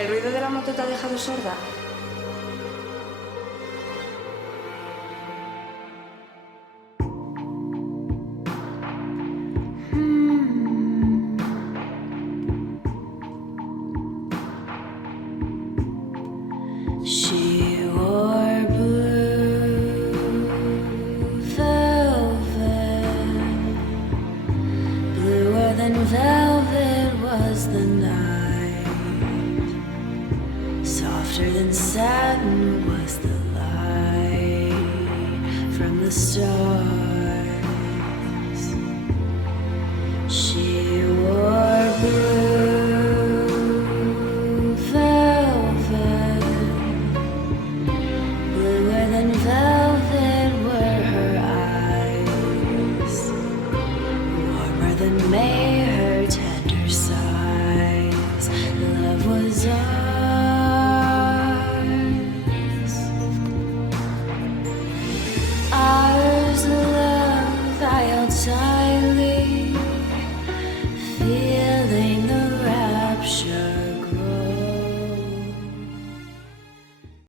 ¿El ruido de la moto te ha dejado sorda? She wore blue velvet. Bluer than velvet was the night. Softer than satin was the light from the stars. She wore blue velvet. Bluer than velvet were her eyes. Warmer than May her tender sighs. Love was ours, love I held tightly.